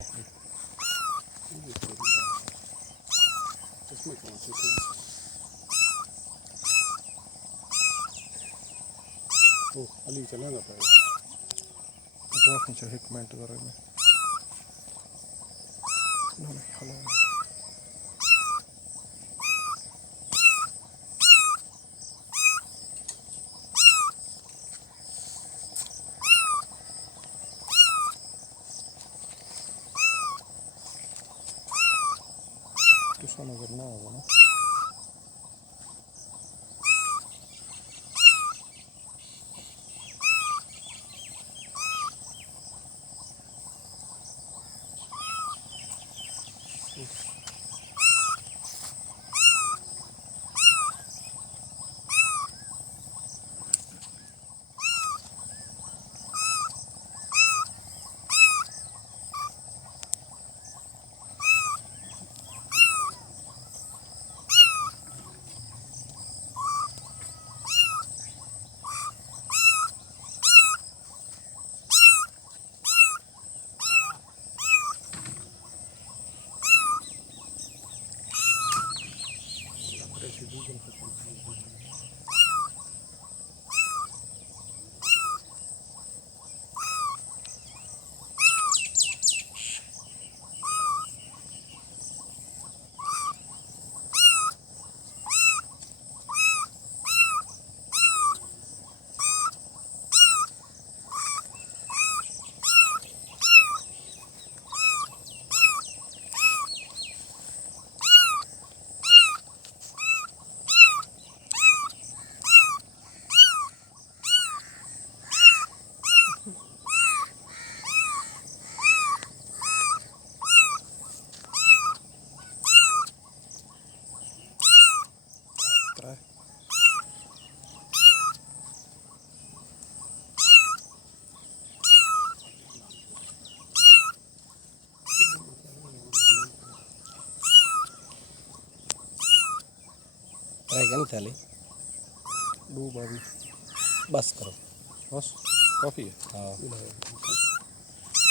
अली चला जाता है बहुत नीचे एक मिनट कर रहे हैं hello tuossa on vielä naavana. Try. Try करनी थाली दो बारी बस करो बस काफ़ी है हाँ है